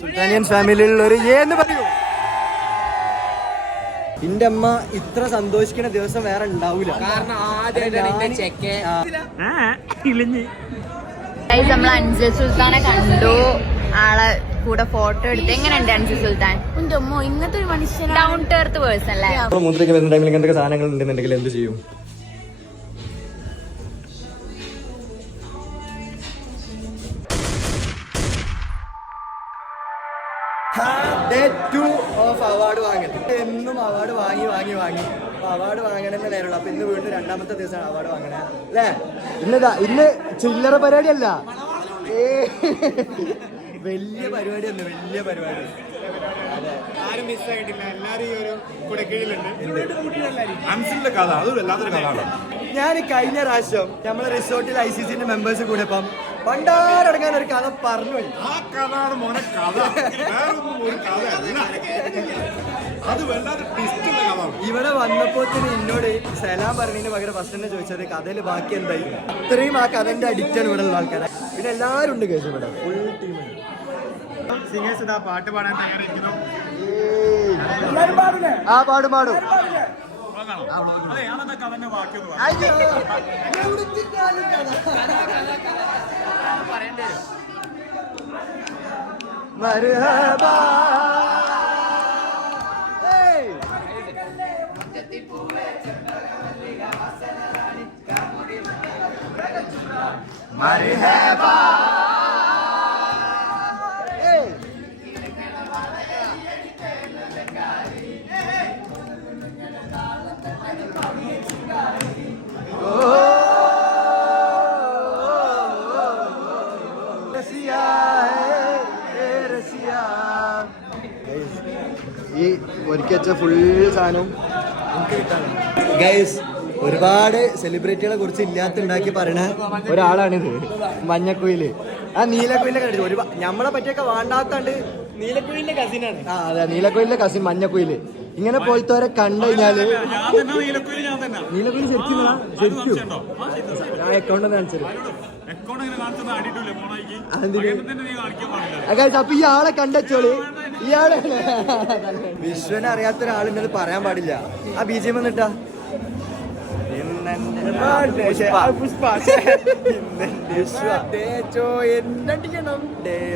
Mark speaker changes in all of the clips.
Speaker 1: സുൽത്താനിയൻസ് ഫാമിലിയിലുള്ള ഒരു ഏ എന്ന് പറയൂ. എന്റെ അമ്മ ഇത്ര സന്തോഷിക്കുന്ന ദിവസം വേറെ ഉണ്ടാവൂല.
Speaker 2: നമ്മൾ അൻസൽ സുൽത്താനെ കണ്ടു. ആളെ കൂടെ ഫോട്ടോ എടുത്ത്. എങ്ങനെയുണ്ട് അൻസൽ സുൽത്താൻ? ഇങ്ങനത്തെ ഒരു മനുഷ്യൻ ഡൗൺ ടു എർത്ത് പേഴ്സൺ അല്ലേ?
Speaker 1: നമ്മൾ മുദ്രയ്ക്ക് വരുന്ന ടൈമിൽ ഇങ്ങനത്തെ സാധനങ്ങൾ ഉണ്ടെന്നുണ്ടെങ്കിൽ എന്ത് ചെയ്യും? ടു ഓഫ് അവാർഡ് വാങ്ങൽ എന്നും അവാർഡ് വാങ്ങി വാങ്ങി വാങ്ങി. അവാർഡ് വാങ്ങണമെന്ന് നേരമുള്ളൂ. അപ്പൊ ഇന്ന് വീണ്ടും രണ്ടാമത്തെ ദിവസമാണ് അവാർഡ് വാങ്ങണേ. അല്ലേ? ഇന്നതാ ഇന്ന് ചില്ലറ പരിപാടിയല്ല. ഏ. വലിയ പരിപാടിയാണ് വലിയ പരിപാടി.
Speaker 3: ആരും എല്ലാരും ഈ ഒരു കുടക്കീഴിലുണ്ട്. അൻസിലിന്റെ കഥ. അത് വല്ലാത്തൊരു കഥയാണ്
Speaker 1: ഞാൻ കഴിഞ്ഞ പ്രാവശ്യം നമ്മളെ റിസോർട്ടിൽ ഐ സി സിന്റെ മെമ്പേഴ്സ് കൂടെ ഇപ്പം പണ്ടാരടങ്ങാൻ ഒരു കഥ പറഞ്ഞു
Speaker 3: ആ കഥയാണ് മോനെ കഥ. വേറൊന്നും ഒരു കഥയല്ല. അത് വല്ലാതെ ട്വിസ്റ്റ് ഉള്ള കഥയാണ്
Speaker 1: ഇവിടെ വന്നപ്പോ തന്നെ എന്നോട് സലാം പറഞ്ഞതിന് പകരം ഫസ്റ്റ് തന്നെ ചോദിച്ചത് കഥയിൽ ബാക്കി എന്തായി? ഇത്രയും ആ കഥന്റെ അഡിക്റ്റാണ് ആണ് ഇവിടെ ഉള്ള ആൾക്കാരെ. പിന്നെ എല്ലാരും ഉണ്ട് കേസ് ഇവിടെ. ഫുൾ ടീം
Speaker 3: സിംഗേഴ്സ് ഇതാ പാട്ട് പാടാൻ തയ്യാറായിരിക്കുന്നു
Speaker 1: ആ പാടും പാടും.
Speaker 3: അതെ അതൊക്കെ കഥന്റെ ബാക്കിയൊന്നും പറയാം
Speaker 1: മർഹബാ ഏയ്. ഒരുക്കി വെച്ച ഫുൾ സാധനവും. ഗൈസ് ഒരുപാട് സെലിബ്രിറ്റികളെ കുറിച്ച് ഇല്ലാത്തുണ്ടാക്കി പറയണ ഒരാളാണിത്. മഞ്ഞക്കുയിൽ. ആ നീലക്കുയിലെ കണ്ടിട്ട് ഒരു നമ്മളെ പറ്റിയൊക്കെ വേണ്ടാത്തണ്ട്
Speaker 4: നീലക്കുയിലിന്റെ കസിനാണ്
Speaker 1: ആ അതെ നീലക്കുയിലെ കസിൻ മഞ്ഞക്കുയിൽ. ഇങ്ങനെ പോലത്തെ കണ്ടു കഴിഞ്ഞാൽ
Speaker 3: ഞാൻ തന്നെ നീലക്കുയിൽ
Speaker 1: ശരിക്കും? ശരിക്കും. ആ അക്കൗണ്ട് കാണിച്ചത് അപ്പൊ ഈ ആളെ കണ്ടച്ചോളി. വിശ്വനെ അറിയാത്ത അത് പറയാൻ പാടില്ല. ആ ബി ജി എം എന്നിട്ടാ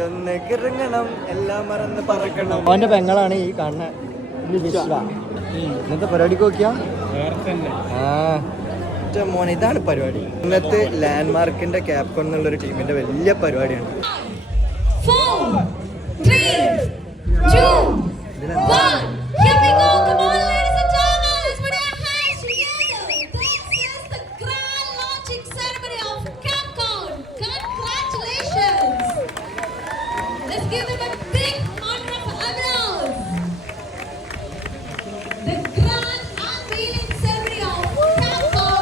Speaker 1: ഒന്ന് കിറങ്ങണം. എല്ലാം മറന്ന് പറക്കണം. അവന്റെ പെങ്ങളാണ് ഈ കാണുന്ന ഇന്നത്തെ പരിപാടിക്ക് നോക്കിയാ? ആ. മോനെ ഇതാണ് പരിപാടി. ഇന്നത്തെ ലാൻഡ്മാർക്കിന്റെ ക്യാപ്കോൺ എന്നുള്ള ഒരു ടീമിന്റെ വലിയ പരിപാടിയാണ്.
Speaker 5: Four, three, two, one. Here we go. Come on, ladies and gentlemen. Let's put our hands together. This is the grand launching ceremony of Capcom. Congratulations. Let's give them a big round of applause. The grand unveiling ceremony of Capcom.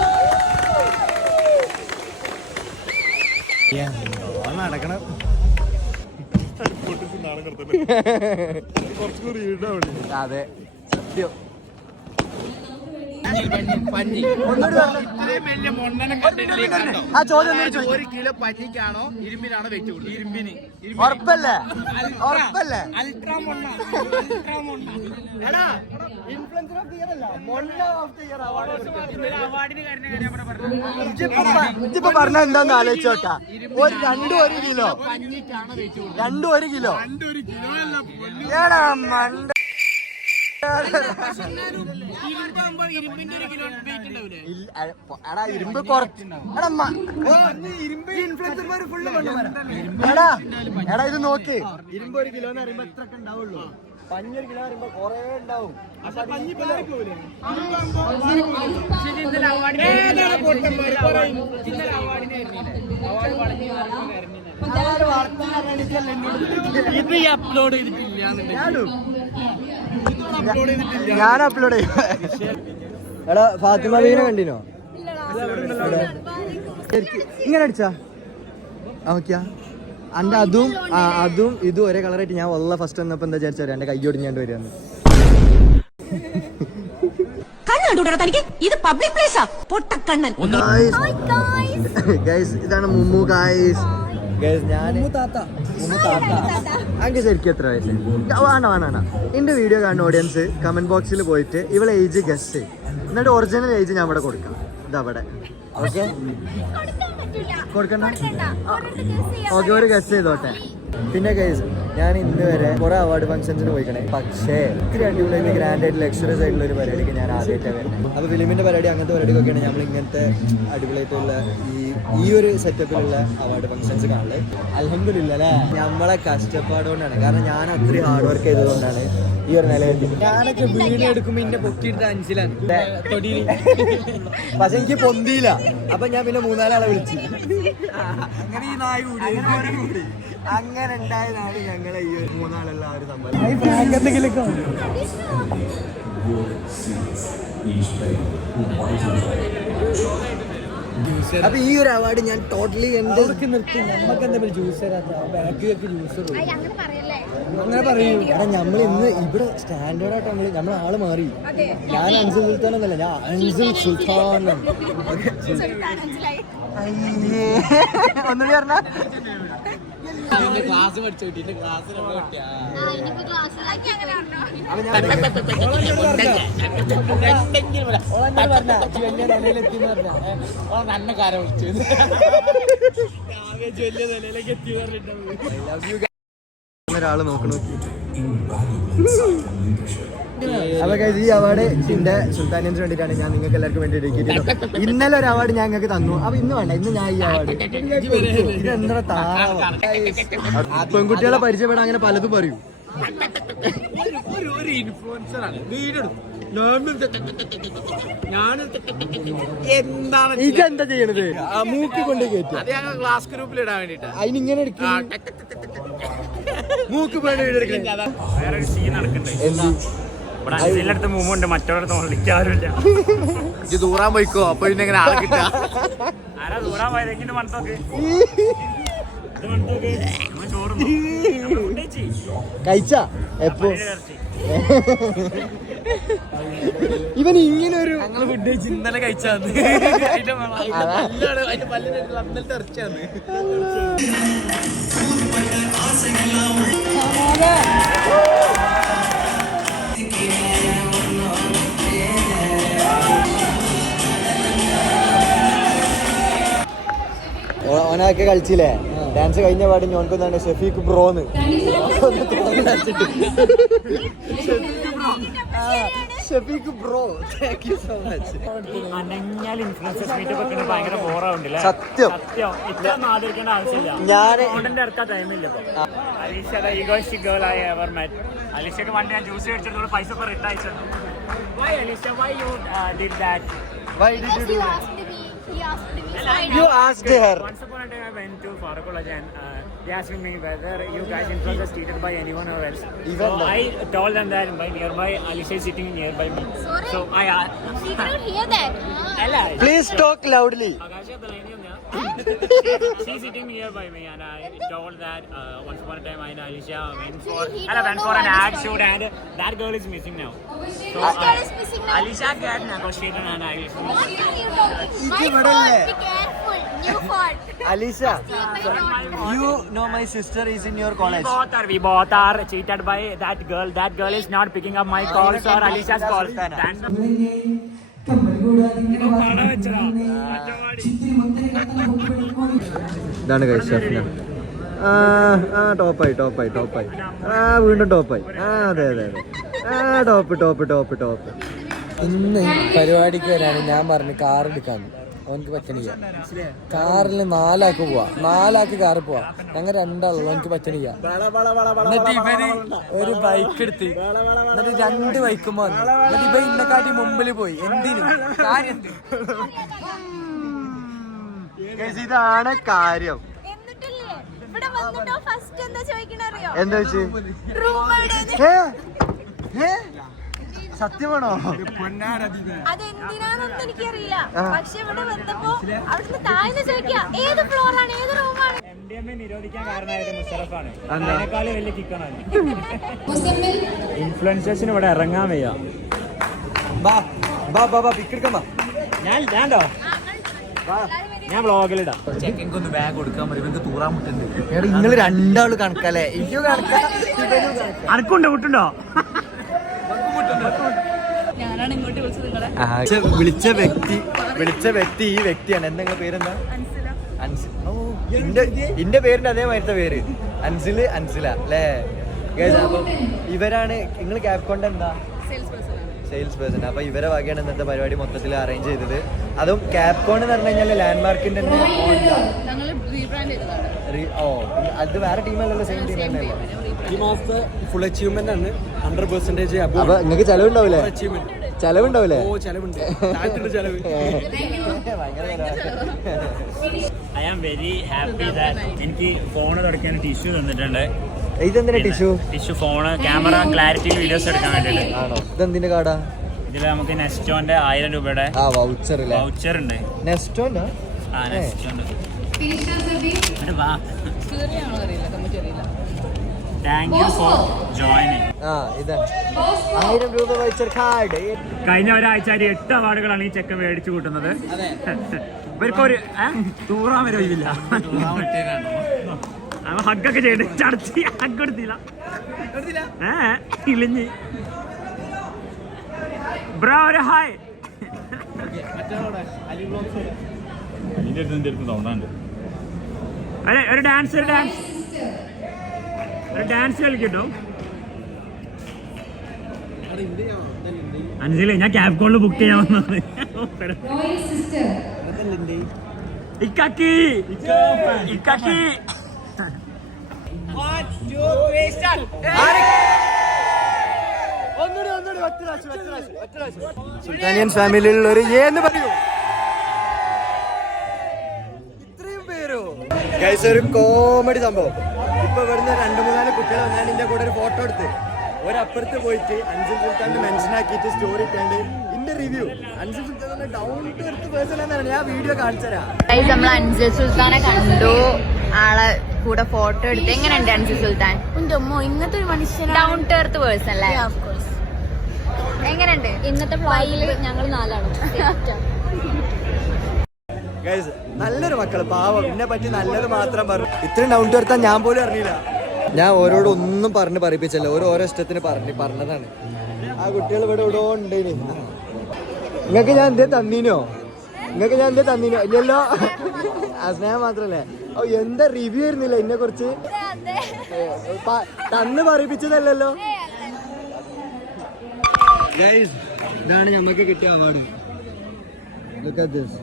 Speaker 1: നടക്കണം
Speaker 3: കുറച്ചുകൂടി ഇടാൻ വേണ്ടി
Speaker 1: അതെ സത്യം
Speaker 4: പഞ്ഞി
Speaker 1: ഒന്നുകൂടി പറഞ്ഞേ.
Speaker 4: ഇത്രയും വലിയ മൊണ്ണനെ കണ്ടിട്ടില്ലേ സത്യം.
Speaker 1: ആ ചോദ്യം
Speaker 4: ഒരു കിലോ പഞ്ഞിക്കാണോ ഇരുമ്പിനാണോ വെച്ചു കൊടുത്തത്? ഇരുമ്പിന്.
Speaker 1: ഉറപ്പല്ലേ? ഉറപ്പല്ലേ?
Speaker 4: അൾട്രാ മൊണ്ണ. അൾട്രാ മൊണ്ണ.
Speaker 1: എടാ ഇൻഫ്ലുവൻസർ ഓഫ് ദി ഇയർ അല്ല. മൊണ്ണ ഓഫ് ദി ഇയർ അവാർഡ്
Speaker 4: അവാർഡിന് കാര്യം കാര്യം ഇവിടെ പറഞ്ഞു.
Speaker 1: എന്താന്ന് ആലോചിച്ചോട്ടാ ഒരു രണ്ടും ഒരു കിലോ. രണ്ടു ഒരു കിലോ.
Speaker 3: എന്റെ ഒരു കിലോ അല്ല പൊന്നു.
Speaker 1: ഏടാ മണ്ട എടാ എടാ ഇത് നോക്ക് ഇരുമ്പ് ഒരു കിലോ എന്ന് പറയുമ്പോ എത്ര ഉണ്ടാവുള്ളൂ പഞ്ഞൊരു കിലോ പറയുമ്പോ കൊറേ ഉണ്ടാവും
Speaker 4: ഇത് അപ്ലോഡ് ചെയ്തിട്ടില്ല
Speaker 1: ഞാൻ അപ്ലോഡ് ചെയ്യും. എടാ ഫാത്തിമ ബീനെ കണ്ടിനോ? ഇങ്ങനെ അടിച്ചാ? നോക്കിയാ. അന്റെ അതും അതും ഇതും ഒരേ കളറായിട്ട് ഞാൻ വല്ല ഫസ്റ്റ് വന്നപ്പോ എന്താ വിചാരിച്ചാ എന്റെ കൈ ഒടിഞ്ഞാണ്ട് ഗൈസ് ഇതാണ് മുമ്മു ഗൈസ് Guys, ഞാൻ ഉമ്മു താത്ത. അങ്ങ് ശരിക്കും എത്ര വയസ്സ് വേണ വേണ എന്റെ വീഡിയോ കാണുന്ന ഓഡിയൻസ് കമന്റ് ബോക്സിൽ പോയിട്ട് ഇവളെ ഏജ് ഗസ്റ്റ് ചെയ്യും. എന്നിട്ട് ഒറിജിനൽ ഏജ് ഞാൻ ഇവിടെ കൊടുക്കാം. ഇതവിടെ ഓക്കെ കൊടുക്കണ്ട? ഓക്കെ ഒരു ഗസ്റ്റ് ചെയ്തോട്ടെ. പിന്നെ കേസ് ഞാൻ ഇന്ന് വരെ കുറെ അവാർഡ് ഫംഗ്ഷൻസിന് പോയിക്കണേ. പക്ഷേ ഇത്തിരി അടിപൊളി ഗ്രാൻഡ് ആയിട്ട് ലക്ഷറസ് ആയിട്ടുള്ള ഒരു പരിപാടിക്ക് ഞാൻ ആദ്യമായിട്ടാണ് വരുന്നത് അപ്പോൾ ഫിലിമിന്റെ പരിപാടി അങ്ങനത്തെ പരിപാടിക്കൊക്കെയാണ് നമ്മൾ ഇങ്ങനത്തെ അടിപൊളിയായിട്ടുള്ള ഈ ഈ ഒരു സെറ്റപ്പിലുള്ള അവാർഡ് ഫംഗ്ഷൻസ് കാണുന്നത് അലഹമില്ല അല്ലേ? നമ്മളെ കഷ്ടപ്പാടുകൊണ്ടാണ് കാരണം ഞാൻ അത്രയും ഹാർഡ് വർക്ക് ചെയ്തതുകൊണ്ടാണ് ഈ ഒരു നില ഞാനൊക്കെ വീഡിയോ എടുക്കുമ്പോൾ ഇന്നെ പൊക്കിയിട്ട് അഞ്ചിലാണ്. പക്ഷെ എനിക്ക് പൊന്തിയില്ല. അപ്പൊ ഞാൻ പിന്നെ മൂന്നാലാളെ വിളിച്ചു. അങ്ങനെ ഈ നായ കൂടി. അങ്ങനെ ഉണ്ടായതാണ് ഞങ്ങളെ ഈ ഒരു മൂന്നാളുള്ള ആ ഒരു സംഭവം. അപ്പൊ ഈ ഒരു അവാർഡ് ഞാൻ ടോട്ടലി എന്റെ നിർത്തി. നമുക്ക് എന്താ ജ്യൂസ് ജ്യൂസ് അങ്ങനെ പറയൂ. എടാ നമ്മൾ ഇന്ന് ഇവിടെ സ്റ്റാൻഡേർഡ് ആയിട്ട് നമ്മൾ നമ്മളെ ആൾ മാറി. ഞാൻ അൻസുൽ സുൽത്താൻ എന്നല്ല ഞാൻ അൻസുൽ സുൽത്താൻ അയ്യേ. ഒന്നുകൂടി പറഞ്ഞ?
Speaker 4: ക്ലാസ് പഠിച്ചു കിട്ടി. ക്ലാസ് വിളിച്ചു. വലിയ നിലയിലേക്ക് എത്തി പറഞ്ഞിട്ടുണ്ടാവും
Speaker 1: ഒരാൾ നോക്കണു? അപ്പൊ ഈ അവാർഡ് എന്റെ സുൽത്താനിയൻസിന് വേണ്ടിയിട്ടാണ് ഞാൻ നിങ്ങൾക്ക് എല്ലാവർക്കും വേണ്ടി ഇരിക്കുന്നത് ഇന്നലെ ഒരു അവാർഡ് ഞാൻ നിങ്ങൾക്ക് തന്നു. അപ്പൊ ഇന്ന് വേണ്ട ഇന്ന് ഞാൻ ഈ അവാർഡ് ഇത് എന്താ താറാവോ പെൺകുട്ടികളെ പരിചയപ്പെടാൻ അങ്ങനെ പലതും പറയും.
Speaker 4: ഒരു ഇൻഫ്ലുവൻസർ ആണ് വീഡിയോ ഞാൻ എന്താണ്
Speaker 1: ഇതെന്താ ചെയ്യണത് ആ മൂക്ക് കൊണ്ട്
Speaker 4: ക്ലാസ് ഗ്രൂപ്പിൽ ഇടാൻ വേണ്ടിട്ട്.
Speaker 1: അതിനിങ്ങനെ ഇങ്ങനെ മൂക്ക് പേടി
Speaker 6: വേറെ സീൻ നടക്കണ്ടേ?
Speaker 1: എന്താ?
Speaker 6: ഇവിടെ അഞ്ചിലടുത്ത് മൂവുണ്ട് മറ്റൊരിടത്ത്
Speaker 4: ഇത് ദൂറാൻ പോയിക്കോ അപ്പൊ പിന്നെ ഇങ്ങനെ ആളെ കിട്ടാ.
Speaker 6: ആരാ ദൂറാൻ പോയത്? എങ്ങനെ മണത്തോക്ക് കഴിച്ച്.
Speaker 1: എപ്പോ? ഇവൻ ഇങ്ങനെ ഒരു
Speaker 4: ഇന്നലെ കഴിച്ചാന്ന്.
Speaker 1: ഓനൊക്കെ കളിച്ചില്ലേ? ഡാൻസ് കഴിഞ്ഞ പാടി ഞോൻക്കൊന്നാണ് Shefeeq ബ്രോന്ന്. Shefeeq bro thank you so much സത്യം.
Speaker 6: മെറ്റ് അലീഷക്ക് പണ്ട് ഞാൻ ജ്യൂസ് പൈസ ഒക്കെ
Speaker 1: Why did you do that? You asked her.
Speaker 6: Once upon a time, I went to Farooq College and uh, they asked me whether you guys influencers treated by anyone or else.
Speaker 1: Even
Speaker 6: so
Speaker 1: though-
Speaker 6: I told them that my nearby Alicia is sitting nearby me.
Speaker 5: Sorry?
Speaker 6: So I asked.
Speaker 5: She cannot hear that.
Speaker 6: Ella,
Speaker 1: Please talk loudly.
Speaker 6: Akasha, the line is there. She's sitting nearby me, and I told that uh, once upon a time I and Alicia went for, and I went for an ad shoot, and that girl is missing now. So,
Speaker 5: This girl is missing now.
Speaker 6: Alicia got negotiated, and I
Speaker 5: was What you know? My Be careful. New fault.
Speaker 1: Alicia, you know my sister is in your
Speaker 6: we
Speaker 1: college.
Speaker 6: both are, we both are cheated by that girl. That girl is not picking up my calls or Alicia's calls.
Speaker 1: ഇതാണ് ആ ആ ടോപ്പായി ടോപ്പായി ടോപ്പായി. ആ വീണ്ടും ടോപ്പായി. ആ അതെ അതെ അതെ. ആ ടോപ്പ് ടോപ്പ് ടോപ്പ് ടോപ്പ്.
Speaker 7: ഇന്ന് പരിപാടിക്ക് വരാണ്. ഞാൻ പറഞ്ഞു കാർ എടുക്കാന്ന്. അവനക്ക് പറ്റണില്ല. കാറിൽ നാലാക്ക് പോവാ. നാലാക്ക് കാറ് പോവാ. ഞങ്ങൾ രണ്ടാളുള്ളൂ അവനക്ക് പറ്റണില്ല. എന്നിട്ട് ഇവർ ഒരു ബൈക്ക് എടുത്ത് എന്നിട്ട് രണ്ട് ബൈക്കും വന്നു. എന്നിട്ട് ഇവ ഇന്നക്കാട്ടി മുമ്പിൽ പോയി. എന്തിനു?
Speaker 1: ഇതാണ് കാര്യം.
Speaker 5: എന്താ ചോദിക്കണറിയോ
Speaker 1: എന്താ വെച്ച്? ഏ? സത്യമാണോ?
Speaker 5: എനിക്കറിയില്ല. പക്ഷെ ഇവിടെ വന്നപ്പോ അവിടുന്ന് താഴ്ന്ന് ചോദിക്കുക ഏത് ഫ്ലോറാണ് ഏത് റൂമാണ്
Speaker 6: ഇൻഫ്ലുവൻസേഴ്സിന് ഇവിടെ ഇറങ്ങാൻ വയ്യ.
Speaker 1: ബാ ബാ ബാ ബാ പിക്കെടുക്കാം
Speaker 6: ഞാൻ ഞാണ്ടോ
Speaker 1: ബാ.
Speaker 6: ഞാൻ വ്ളോഗിലിടാം.
Speaker 4: ബാഗ് കൊടുക്കാൻ ഇവർക്ക് തൂറാൻ മുട്ടുണ്ട്
Speaker 1: നിങ്ങൾ രണ്ടാൾ കണക്കല്ലേ? ഇയ്യോ കണക്കാ. കണക്കാ.
Speaker 6: അനക്കുണ്ടോ വിട്ടുണ്ടോ
Speaker 1: ആ, വിളിച്ച- വിളിച്ച വ്യക്തി വിളിച്ച വ്യക്തി ഈ വ്യക്തിയാണ്. എന്താ നിങ്ങളെ പേരെന്താ? അൻസിൽ ഓ ഇന്റെ ഇന്റെ പേരിന്റെ അതേമാതിരത്തെ പേര്. അൻസിൽ അൻസില അല്ലേ? അപ്പം ഇവരാണ് നിങ്ങൾ ക്യാപ്കോണ്ട് എന്താ? സെയിൽസ് പേഴ്സൺ അപ്പൊ ഇവരെ വകയാണ് ഇന്നത്തെ പരിപാടി മൊത്തത്തിൽ അറേഞ്ച് ചെയ്തത്. അതും ക്യാപ്കോൺ എന്ന് പറഞ്ഞു കഴിഞ്ഞാൽ ലാൻഡ് മാർക്കിന്റെ ഓ അത് വേറെ ടീമല്ലല്ലോ സെയിം ടീം തന്നെയല്ലേ
Speaker 7: ഈ മാസത്തെ ഫുൾ അച്ചീവ്മെന്റ് ആണ്. ഹൺഡ്രഡ് പെർസെന്റേജ്
Speaker 1: അപ്പൊ നിങ്ങൾക്ക് ചെലവുണ്ടാവില്ലേ
Speaker 7: അച്ചീവ്മെന്റ്
Speaker 1: ചെലവുണ്ടാവില്ലേ
Speaker 7: ഓ ചെലവുണ്ട്. ചെലവ്.
Speaker 6: I am very happy that എനിക്ക് ഫോൺ തുടക്കാൻ ടിഷ്യൂ തന്നിട്ടുണ്ട്.
Speaker 1: ഇതെന്തിനാ tissue?
Speaker 6: Tissue phone camera clarity videos എടുക്കാൻ വേണ്ടിയിട്ട്.
Speaker 1: ആണോ? ഇതെന്തിന്റെ കാർഡാ
Speaker 6: ഇതിൽ നമുക്ക് നെസ്റ്റോന്റെ ആയിരം രൂപയുടെ
Speaker 1: ആ വൗച്ചർ അല്ലേ
Speaker 6: വൗച്ചർ ഉണ്ട്.
Speaker 1: നെസ്റ്റോന്റെ
Speaker 6: ആ വാ. താങ്ക് യു ഫോർ ജോയിനിങ്
Speaker 1: ആ ഇതാണ് ആയിരം രൂപ വൗച്ചർ കാർഡ്
Speaker 6: കഴിഞ്ഞ ഒരാഴ്ച ഒരു എട്ട് അവാർഡുകളാണ് ഈ ചെക്കൻ മേടിച്ചു കൂട്ടുന്നത്. ഇവർക്കൊരു തൂറാൻ വരെ ഒഴിവില്ല. അവൻ ഹഗ്ഗൊക്കെ ചെയ്ത്. ചടച്ച് ഹഗ് കൊടുത്തില്ല ഏ ഇളിഞ്ഞ്. ബ്രോ ഒരു ഹായ് ഒരു ഡാൻസ് ഒരു ഡാൻസ് ഒരു ഡാൻസ് കളിക്കട്ടോ? അഞ്ചിലെ ഞാൻ ക്യാബ് കോളിൽ ബുക്ക് ചെയ്യാൻ വന്നത് ഇക്കാക്കി! ഇക്കാക്കി!
Speaker 1: സുൽത്താനിയൻ ഫാമിലിയിൽ ഒരു ഏന്ന് പറയൂ. ഇത്രയും പേരോ? ഗൈസ് ഒരു കോമഡി സംഭവം. ഇപ്പൊ ഇവിടുന്ന് രണ്ട് മൂന്നാൽ കുട്ടികൾ വന്നാൽ എന്റെ കൂടെ ഒരു ഫോട്ടോ എടുത്ത്. ഒരപ്പുറത്ത് പോയിട്ട് അഞ്ചൽ സുൽത്താൻ മെൻഷൻ ആക്കിയിട്ട് സ്റ്റോറി ഇട്ടാണ്ട് ഇന്റെ review Anchal Sultan down to earth person എന്നാണ്. ഞാൻ വീഡിയോ കാണിച്ചുതരാം
Speaker 2: നമ്മൾ അൻസൽ സുൽത്താനെ കണ്ടു. ആളെ കൂടെ ഫോട്ടോ എടുത്ത്. എങ്ങനെയുണ്ട് അൻസൽ സുൽത്താൻ? ഇന്നത്തെ ഒരു മനുഷ്യൻ ഡൗൺ ടു എർത്ത് പേഴ്സൺ അല്ലേ? എങ്ങനെയുണ്ട്? ഇന്നത്തെ ഫ്ലൈയിൽ ഞങ്ങൾ നാലാണ്.
Speaker 1: നല്ലൊരു മക്കൾ പാവം. എന്നെ പറ്റി നല്ലത് മാത്രം പറഞ്ഞു ഇത്രയും ഡൗൺ ടു ഞാൻ പോലും അറിഞ്ഞില്ല. ഞാൻ ഓരോട് ഒന്നും പറഞ്ഞ് പറയിപ്പിച്ചല്ല ഓരോ ഓരോ ഇഷ്ടത്തിന് പറഞ്ഞു പറഞ്ഞതാണ്. ആ കുട്ടികൾ ഇവിടെ ഇവിടെ ഉണ്ട് നിങ്ങൾക്ക് ഞാൻ എന്തേ തന്നീനോ? നിങ്ങൾക്ക് ഞാൻ എന്തേ തന്നീനോ? ഇല്ലല്ലോ. ആ സ്നേഹം മാത്രല്ലേ? ഓ എന്താ റിവ്യൂ ആയിരുന്നില്ല എന്നെ കുറിച്ച്? തന്ന് പറയിപ്പിച്ചതല്ലല്ലോ. ഇതാണ് ഞമ്മക്ക് കിട്ടിയ അവാർഡ് ലുക്ക് അറ്റ് ദിസ്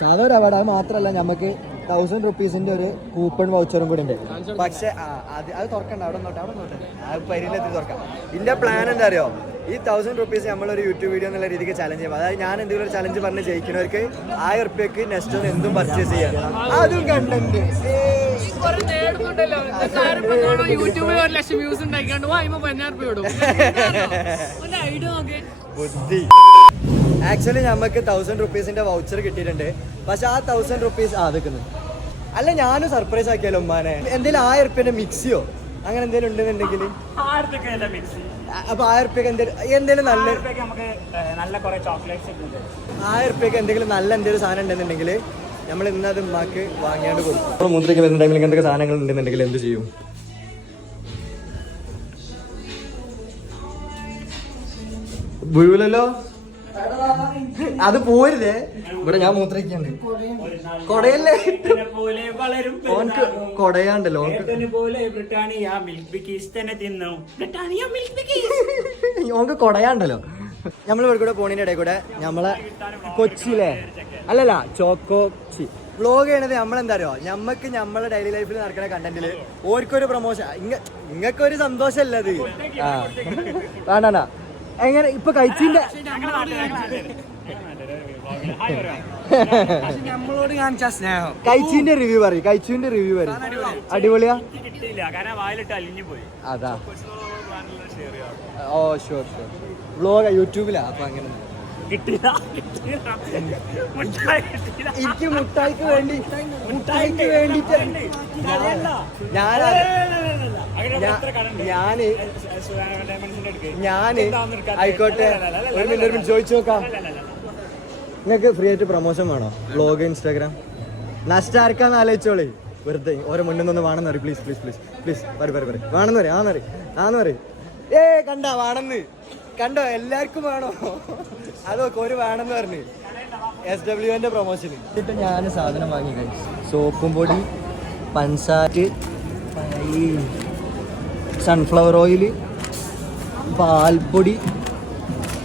Speaker 1: സാധാ ഒരു അവാർഡ് അത് മാത്രമല്ല നമുക്ക് തൗസൻഡ് റുപ്പീസിന്റെ ഒരു കൂപ്പൺ വൗച്ചറും കൂടി ഉണ്ട് പക്ഷെ അത് അത് തുറക്കണ്ട അവിടെ നോട്ടെ അവിടെ നോട്ടെ ആ പരിയിലെത്തി തുറക്കാം. ഇന്റെ പ്ലാൻ എന്താ അറിയോ ഈ തൗസൻഡ് റുപ്പീസ് നമ്മളൊരു യൂട്യൂബ് വീഡിയോ എന്നുള്ള രീതിക്ക് ചലഞ്ച് ചെയ്യും അതായത് ഞാൻ എന്തെങ്കിലും ഒരു ചലഞ്ച് പറഞ്ഞ് ജയിക്കുന്നവർക്ക് ആയിരം റുപ്യക്ക് നെക്സ്റ്റ് ഒന്ന് എന്തും പർച്ചേസ് ചെയ്യാം. അതും കണ്ടന്റ്
Speaker 4: യൂട്യൂബിൽ ഒരു ലക്ഷം വ്യൂസ് ഉണ്ടാക്കിയാണ്ട് വായ്മ പതിനായിരം ഐഡിയ നോക്കേ.
Speaker 1: ബുദ്ധി. ആക്ച്വലി നമുക്ക് തൗസൻഡ് റുപ്പീസിന്റെ വൗച്ചർ കിട്ടിയിട്ടുണ്ട്. പക്ഷെ ആ തൗസൻഡ് റുപ്പീസ് ആ അതൊക്കെ അല്ല ഞാനും സർപ്രൈസ് ആക്കിയാലോ ഉമ്മാനെ? എന്തെങ്കിലും ആയിരം റുപ്യന്റെ മിക്സിയോ അങ്ങനെ എന്തെങ്കിലും ഉണ്ടെന്നുണ്ടെങ്കിൽ അപ്പൊ ആയിരം റുപ്യക്ക് എന്തെങ്കിലും എന്തെങ്കിലും നല്ല
Speaker 6: നല്ല കുറെ ചോക്ലേറ്റ്സ്
Speaker 1: ആയിരം റുപ്യക്ക് എന്തെങ്കിലും നല്ല എന്തെങ്കിലും സാധനം ഉണ്ടെന്നുണ്ടെങ്കിൽ നമ്മൾ ഇന്നത് അത് ഉമ്മാക്ക് വാങ്ങിയാണ്ട് കൊടുക്കും. നമ്മൾ മൂത്രയ്ക്ക് വരുന്ന ടൈമിൽ എന്തൊക്കെ സാധനങ്ങൾ ഉണ്ടെന്നുണ്ടെങ്കിൽ എന്ത് ചെയ്യും? വീഴൂലല്ലോ? അത് പോരുതേ. ഇവിടെ ഞാൻ മൂത്രയ്ക്കുണ്ട് കൊടയല്ലേ? ഓൻക്ക് കൊടയാണ്ടല്ലോ ഓൻക്ക്. കൊടയാണ്ടല്ലോ. നമ്മൾ ഇവിടെ കൂടെ പോണിന്റെ ഇടയിൽ കൂടെ നമ്മളെ കൊച്ചിയിലെ അല്ലല്ല ചോക്കോച്ചി വ്ലോഗ് ചെയ്യണത് നമ്മളെന്താ അറിയോ ഞമ്മക്ക് നമ്മളെ ഡെയിലി ലൈഫിൽ നടക്കുന്ന കണ്ടന്റിൽ ഓർക്കൊരു പ്രൊമോഷൻ ഇങ്ങക്കൊരു സന്തോഷമല്ലത് ആ. വേണ്ട. എങ്ങനെ ഇപ്പൊ കഴിച്ചിന്റെ
Speaker 7: നമ്മളോട് കാണിച്ച സ്നേഹം
Speaker 1: കഴിച്ചിന്റെ റിവ്യൂ പറയും കഴിച്ചിന്റെ റിവ്യൂ പറയും. അടിപൊളിയാ? അതാ. ഓ ഷുവർ ഷുവർ വ്ലോഗ് യൂട്യൂബിലാ അപ്പൊ അങ്ങനെ.
Speaker 6: കിട്ടിയില്ല.
Speaker 1: എനിക്ക് മുട്ടായിക്ക് വേണ്ടി മുട്ടായിക്ക് വേണ്ടിട്ട്. ഞാൻ?
Speaker 6: ഞാൻ. ഞാൻ?
Speaker 1: ആയിക്കോട്ടെ. ഒരു മിനിറ്റ് ഒരു മിനിറ്റ് ചോദിച്ചു നോക്കാം. നിങ്ങൾക്ക് ഫ്രീ ആയിട്ട് പ്രൊമോഷൻ വേണോ? ബ്ലോഗ് ഇൻസ്റ്റാഗ്രാം നഷ്ടം ആർക്കാന്ന് ആലോചിച്ചോളേ. വെറുതെ. ഓരോ മുന്നിൽ നിന്ന് വേണമെന്ന് പറയും. പ്ലീസ് പ്ലീസ് പ്ലീസ് പ്ലീസ് പറ പറ പറ വേണമെന്ന് പറയും ആന്ന് പറയും ആന്ന് പറയും. ഏ കണ്ട വേണമെന്ന് കണ്ടോ? എല്ലാവർക്കും വേണോ? അതൊക്കെ ഒരു വേണമെന്ന് പറഞ്ഞു എസ് ഡബ്ല്യുവിന്റെ പ്രൊമോഷന് എന്നിട്ട് ഞാൻ സാധനം വാങ്ങി കഴിച്ചു സോപ്പും പൊടി പൻസാറ്റ് ഈ സൺഫ്ലവർ ഓയിൽ പാൽപ്പൊടി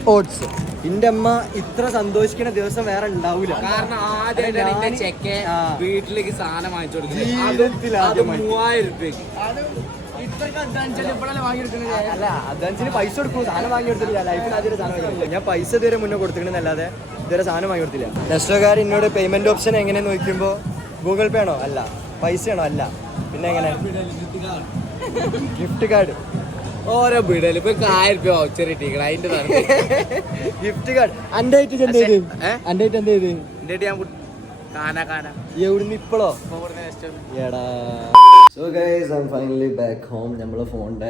Speaker 1: ഓട്സ് എന്റെ അമ്മ ഇത്ര സന്തോഷിക്കുന്ന ദിവസം വേറെ ഉണ്ടാവില്ല
Speaker 4: കാരണം ആദ്യമായിട്ടാണ് എന്റെ
Speaker 1: ഞാൻ
Speaker 4: ചെക്ക്
Speaker 1: ആ.
Speaker 4: വീട്ടിലേക്ക് സാധനം വാങ്ങിച്ചു കൊടുക്കുന്നത്. മൂവായിരം രൂപയ്ക്ക്
Speaker 1: അല്ല അതനുസരിച്ച് പൈസ കൊടുക്കും സാധനം വാങ്ങി കൊടുത്തില്ല ലൈഫിൽ ആദ്യം സാധനം ഞാൻ പൈസ ഇതുവരെ മുന്നേ കൊടുത്തിട്ടുണ്ടെന്നല്ലാതെ ഇതുവരെ സാധനം വാങ്ങി കൊടുത്തില്ല നെസ്റ്റോക്കാർ എന്നോട് പേയ്മെന്റ് ഓപ്ഷൻ എങ്ങനെ നോക്കുമ്പോൾ ഗൂഗിൾ പേ ആണോ? അല്ല. പൈസ ആണോ അല്ല. പിന്നെ എങ്ങനെ? ഗിഫ്റ്റ് കാർഡ്
Speaker 4: ഓരോ വീടുകളിൽ ഇപ്പൊ ആയിരം രൂപ കിട്ടിക്കണം അതിന്റെ
Speaker 1: ഗിഫ്റ്റ് കാർഡ് അന്റെ ആയിട്ട് എന്ത് ചെയ്ത്? അന്റെ ആയിട്ട് എന്ത് ചെയ്ത്?
Speaker 4: എന്നിട്ട് ഞാൻ കുട്ടി- കാന കാന.
Speaker 1: എവിടുന്ന് ഇപ്പോഴോ എടാ. So guys I finally back home നമ്മളെ ഫോണിന്റെ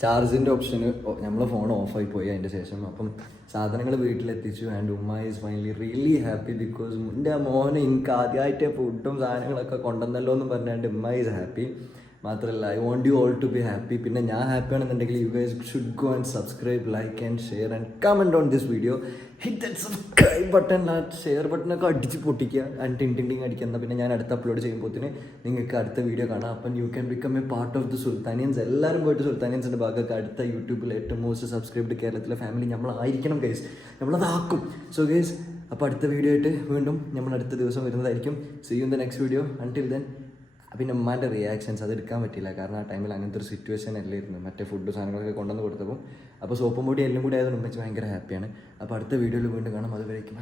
Speaker 1: ചാർജിന്റെ ഓപ്ഷന് നമ്മളെ ഫോൺ ഓഫായി പോയി അതിന്റെ ശേഷം. അപ്പം സാധനങ്ങൾ വീട്ടിലെത്തിച്ചു ആൻഡ് ഉമ്മ is finally really happy because എന്റെ മോനെ എനിക്ക് ആദ്യമായിട്ട് ഫുഡും സാധനങ്ങളൊക്കെ കൊണ്ടുവന്നല്ലോ എന്ന് പറഞ്ഞാണ്ട് ഉമ്മ ഈസ് ഹാപ്പി മാത്രമല്ല I want you all to be happy പിന്നെ ഞാൻ ഹാപ്പി ആണെന്നുണ്ടെങ്കിൽ you guys should go and subscribe like and share and comment on this video hit that subscribe button share ബട്ടണൊക്കെ അടിച്ച് പൊട്ടിക്കുക ആൻഡ് ടിൻ ടിൻഡിങ് അടിക്കുക. എന്നാൽ പിന്നെ ഞാൻ അടുത്ത അപ്ലോഡ് ചെയ്യുമ്പോഴത്തിന് നിങ്ങൾക്ക് അടുത്ത വീഡിയോ കാണാം. അപ്പം you can become a part of the Sultanians എല്ലാവരും പോയിട്ട് സുൽത്താനിയൻസിന്റെ ഭാഗമൊക്കെ അടുത്ത യൂട്യൂബിൽ ഏറ്റവും മോസ്റ്റ് സബ്സ്ക്രൈബ്ഡ് കേരളത്തിലെ ഫാമിലി നമ്മളായിരിക്കണം ഗൈസ് നമ്മളതാക്കും. സോ ഗൈസ് അപ്പോൾ അടുത്ത വീഡിയോ ആയിട്ട് വീണ്ടും നമ്മൾ അടുത്ത ദിവസം വരുന്നതായിരിക്കും. See you in the next video until then പിന്നെ ഉമ്മാന്റെ റിയാക്ഷൻസ് അത് എടുക്കാൻ പറ്റില്ല കാരണം ആ ടൈമിൽ അങ്ങനത്തെ ഒരു സിറ്റുവേഷൻ അല്ലായിരുന്നു. മറ്റേ ഫുഡ് സാധനങ്ങളൊക്കെ കൊണ്ടുവന്ന് കൊടുത്തപ്പോൾ അപ്പോൾ സോപ്പും പൊടി എല്ലാം കൂടി ആയതുകൊണ്ട് ഉമ്മച്ച് ഭയങ്കര ഹാപ്പിയാണ് അപ്പോൾ അടുത്ത വീഡിയോയിൽ വീണ്ടും കാണാം. അതുവരേക്കും.